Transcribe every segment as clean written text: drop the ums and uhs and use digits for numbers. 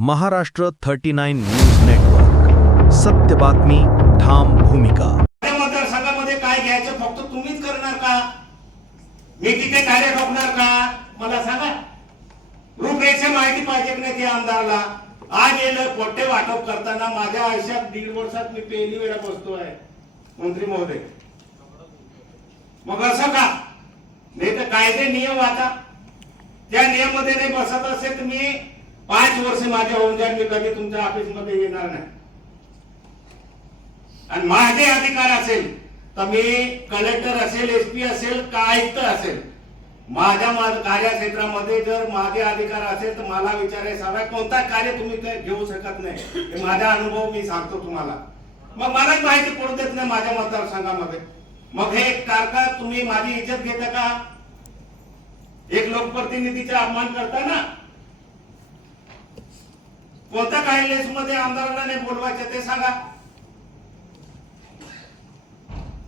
Maharashtra 39 news network, सत्य बातमी, ठाम भूमिका. मतदारसंघामध्ये काय घ्यायचं फक्त तुम्हीच करणार का? मी तिथे कार्य ठोकणार का? मला सांगा. रूपरेषा माहिती पाहिजे की नाही त्या आमदारला? आज येलं पोटे वाटप करताना माझ्या आयुष्यात 1.5 वर्षात मी पहिली वेळा बसतोय मंत्री महोदय. मग असं का? नाही तर कायदे नियम आता त्या नियम मध्ये नाही बसत असेल तर मी 5 वर्ष माझे होऊन जाईल, मी कधी तुमच्या ऑफिस मध्ये येणार नाही. आणि माझे अधिकार असेल तर मी कलेक्टर असेल, एसपी असेल का आयुक्त असेल, माझ्या कार्यक्षेत्रामध्ये जर माझे अधिकार असेल तर मला विचारायचं हवं कोणता कार्य तुम्ही घेऊ शकत नाही. हे माझा अनुभव मी सांगतो तुम्हाला. मग मला माहिती पडू देत नाही माझ्या मतदारसंघामध्ये. मग हे कारका तुम्ही माझी इज्जत घेता का? एक लोकप्रतिनिधीचा अपमान करता ना. कोणत्या काही मध्ये आमदारांना नाही बोलवायचं ते सांगा.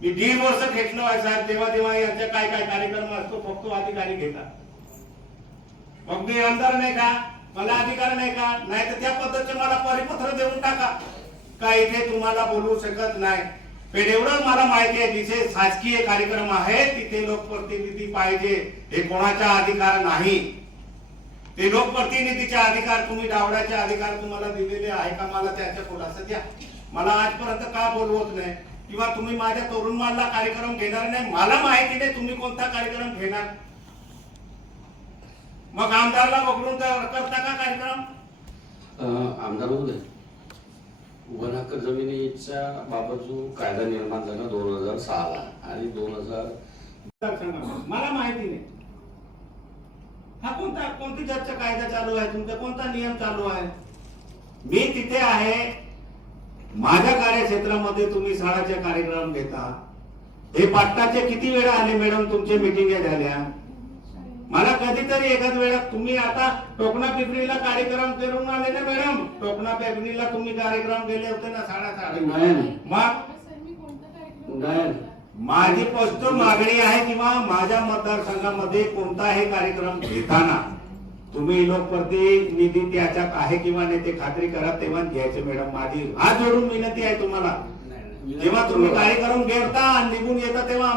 मी 1.5 वर्ष खेचलो आहे साहेब. तेव्हा तेव्हा यांचा काय काय कार्यक्रम असतो फक्त अधिकारी घेतात. मग मी आमदार नाही का? मला अधिकार नाही का? नाही तर त्या पद्धतीचे मला परिपत्र देऊन टाका का इथे तुम्हाला बोलवू शकत नाही. पण एवढं मला माहिती आहे जिथे शासकीय कार्यक्रम आहे तिथे लोकप्रतिनिधी पाहिजे. हे कोणाचा अधिकार नाही. ते लोकप्रतिनिधीचे अधिकार तुम्ही डावण्याचे अधिकार तुम्हाला दिलेले आहे का? मला त्याचा खुलासा द्या. मला आजपर्यंत का बोलवत नाही किंवा तुम्ही माझ्या तरुण मालला कार्यक्रम घेणार नाही? मला माहिती नाही तुम्ही कोणता कार्यक्रम घेणार. मग आमदारला वगळून करता का कार्यक्रम? आमदार महोदय, वन हक्क जमिनीच्या बाबत जो कायदा निर्माण झाला 2006 ला आणि 2000 मला माहिती नाही. हा कोणती चर्चा कायदा चालू आहे तुमचा? कोणता नियम चालू आहे? मी तिथे आहे. माझ्या कार्यक्षेत्रामध्ये तुम्ही शाळाचे कार्यक्रम घेता. हे पाटणाचे किती वेळा आले मॅडम तुमच्या मिटिंग झाल्या? मला कधीतरी एखाद वेळा तुम्ही आता टोकणा पिपरीला कार्यक्रम करून आले ना मॅडम? टोकणा पिपरीला तुम्ही कार्यक्रम गेले होते ना मग माझी स्पष्ट मागणी आहे किंवा माझ्या मतदारसंघामध्ये कोणताही कार्यक्रम घेताना तुम्ही लोकप्रतिनिधी त्याच्यात आहे किंवा नाही ते खात्री करा तेव्हा घ्यायचे मॅडम. माझी हात जोडून विनंती आहे तुम्हाला. जेव्हा तुम्ही कार्यक्रम घेता आणि निघून येता तेव्हा